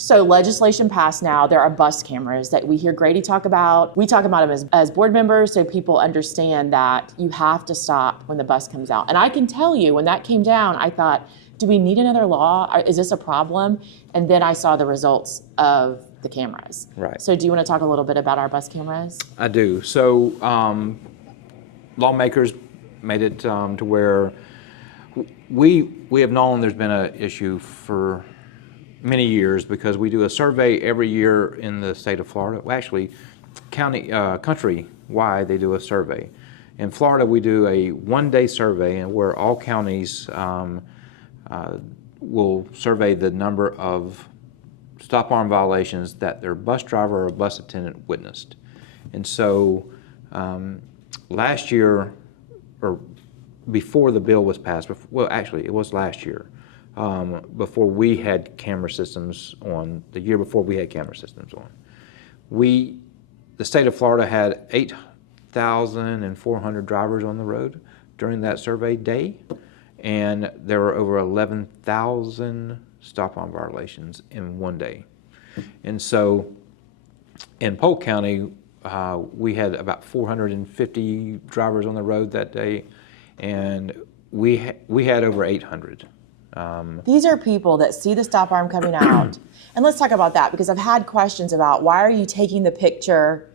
So legislation passed now. There are bus cameras that we hear Grady talk about. We talk about them as board members so people understand that you have to stop when the bus comes out. And I can tell you, when that came down, I thought, do we need another law? Is this a problem? And then I saw the results of the cameras. Right. So do you want to talk a little bit about our bus cameras? I do. So lawmakers made it to where we have known there's been an issue for many years because we do a survey every year in the state of Florida. Well, actually, country-wide, they do a survey. In Florida, we do a one-day survey and where all counties will survey the number of stop arm violations that their bus driver or bus attendant witnessed. And so last year, or before the bill was passed, well, actually, it was last year, before we had camera systems on, the year before we had camera systems on. The state of Florida had 8,400 drivers on the road during that survey day, and there were over 11,000 stop arm violations in one day. And so in Polk County, we had about 450 drivers on the road that day, and we had over 800. These are people that see the stop arm coming out. And let's talk about that, because I've had questions about why are you taking the picture?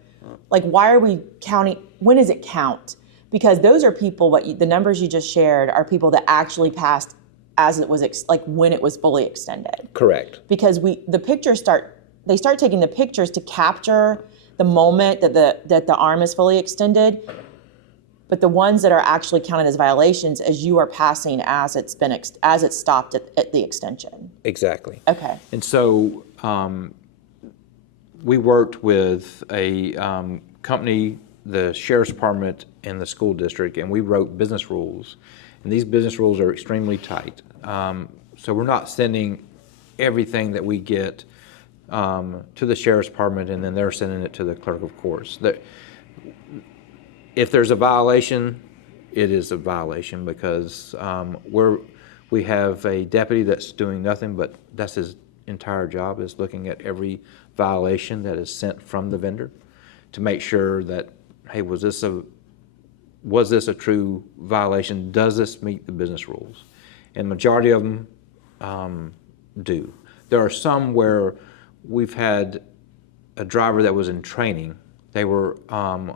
Like, why are we counting? When does it count? Because those are people, the numbers you just shared are people that actually passed as it was, like when it was fully extended. Correct. Because they start taking the pictures to capture the moment that the arm is fully extended. But the ones that are actually counted as violations as you are passing as it's stopped at the extension. Exactly. Okay. And so we worked with a company, the Sheriff's Department and the school district, and we wrote business rules. And these business rules are extremely tight. So we're not sending everything that we get to the Sheriff's Department and then they're sending it to the clerk of courts. If there's a violation, it is a violation because we have a deputy that's doing nothing but that's his entire job, is looking at every violation that is sent from the vendor to make sure that, hey, was this a true violation? Does this meet the business rules? And majority of them do. There are some where we've had a driver that was in training. They were on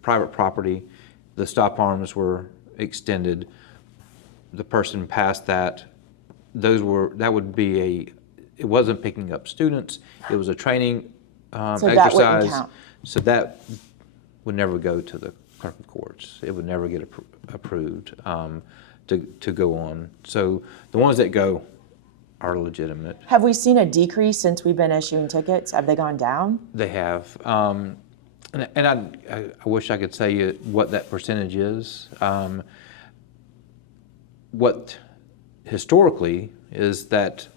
private property. The stop arms were extended. The person passed that. It wasn't picking up students. It was a training exercise. That wouldn't count. So that would never go to the clerk of courts. It would never get approved to go on. So the ones that go are legitimate. Have we seen a decrease since we've been issuing tickets? Have they gone down? They have. And I wish I could say what that percentage is. What historically is that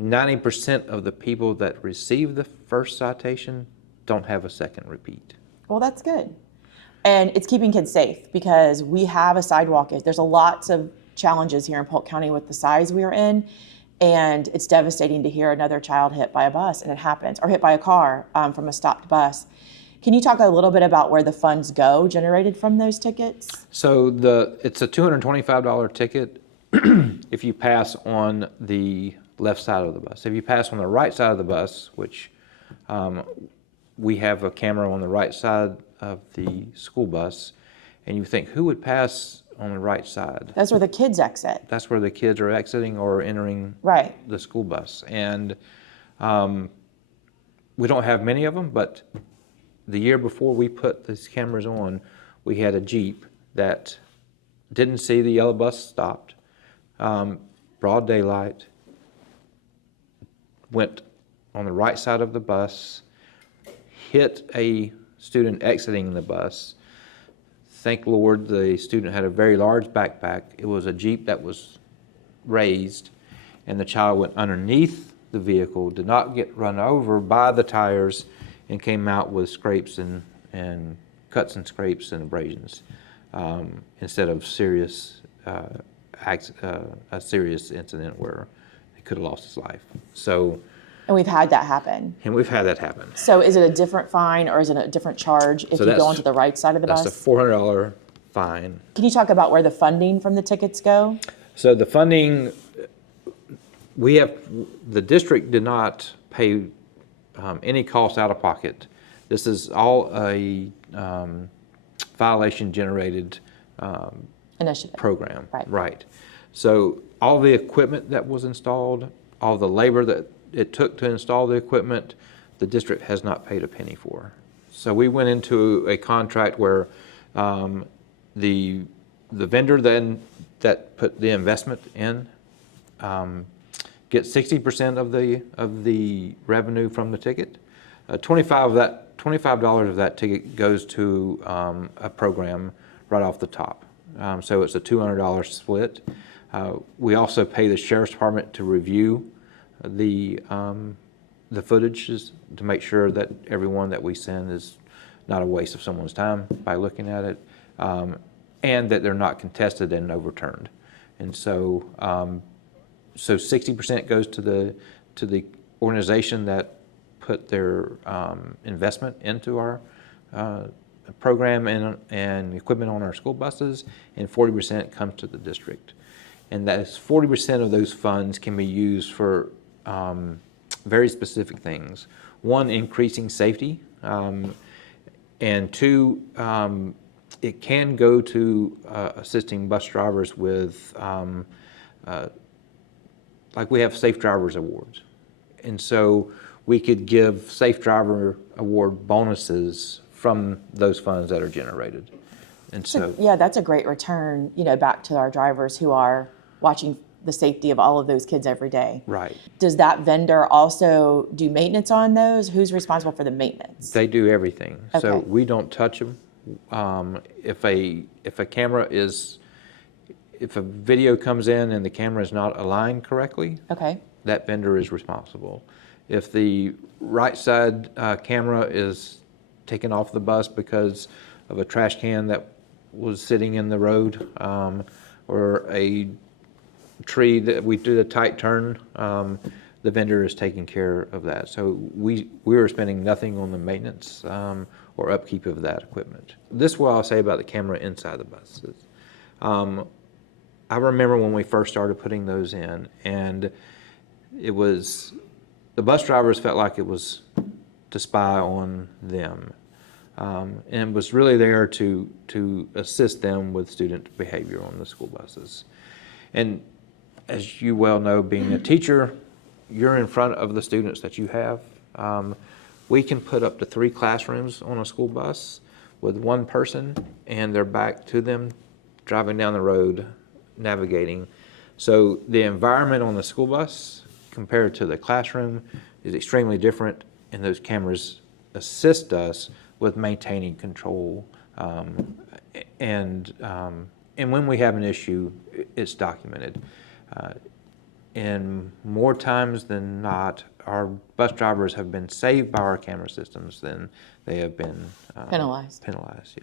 90% of the people that receive the first citation don't have a second repeat. Well, that's good. And it's keeping kids safe because we have a sidewalk. There's lots of challenges here in Polk County with the size we are in. And it's devastating to hear another child hit by a bus, and it happens, or hit by a car from a stopped bus. Can you talk a little bit about where the funds go generated from those tickets? So it's a $225 ticket if you pass on the left side of the bus. If you pass on the right side of the bus, which we have a camera on the right side of the school bus, and you think, who would pass on the right side? That's where the kids exit. That's where the kids are exiting or entering the school bus. And we don't have many of them, but the year before we put these cameras on, we had a Jeep that didn't see the yellow bus stopped, broad daylight, went on the right side of the bus, hit a student exiting the bus. Thank Lord the student had a very large backpack. It was a Jeep that was raised, and the child went underneath the vehicle, did not get run over by the tires, and came out with scrapes and cuts and scrapes and abrasions instead of a serious incident where the could have lost his life. So, And we've had that happen. and we've had that happen. So is it a different fine or is it a different charge if So you go that's- onto the right side of the That's a bus? $400 fine. Can you talk about where the funding from the tickets go? So the funding, the district did not pay any cost out of pocket. This is all a violation generated Initiative. program. Right. Right. So all the equipment that was installed, all the labor that it took to install the equipment, the district has not paid a penny for. So we went into a contract where the vendor then that put the investment in gets 60% of the revenue from the ticket. $25 of that ticket goes to a program right off the top. So it's a $200 split. We also pay the sheriff's department to review the footages to make sure that everyone that we send is not a waste of someone's time by looking at it, and that they're not contested and overturned. And so, 60% goes to the organization that put their investment into our program and equipment on our school buses, and 40% comes to the district. And that is 40% of those funds can be used for very specific things. One, increasing safety, and two, it can go to assisting bus drivers with, like we have Safe Drivers Awards. And so we could give Safe Driver Award bonuses from those funds that are generated. And so, Yeah, that's a great return, back to our drivers who are watching the safety of all of those kids every day. right. Does that vendor also do maintenance on those? Who's responsible for the maintenance? They do everything. So Okay. we don't touch them. If a camera is, if a video comes in and the camera is not aligned correctly, Okay. that vendor is responsible. If the right side camera is taken off the bus because of a trash can that was sitting in the road, or a tree that we did a tight turn, the vendor is taking care of that. So we were spending nothing on the maintenance or upkeep of that equipment. This is what I'll say about the camera inside the buses. I remember when we first started putting those in, and the bus drivers felt like it was to spy on them. And it was really there to assist them with student behavior on the school buses. And as you well know, being a teacher, you're in front of the students that you have. We can put up to 3 classrooms on a school bus with one person and their back to them, driving down the road, navigating. So the environment on the school bus compared to the classroom is extremely different, and those cameras assist us with maintaining control. And when we have an issue, it's documented. And more times than not, our bus drivers have been saved by our camera systems than they have been Penalized. Penalized, yes.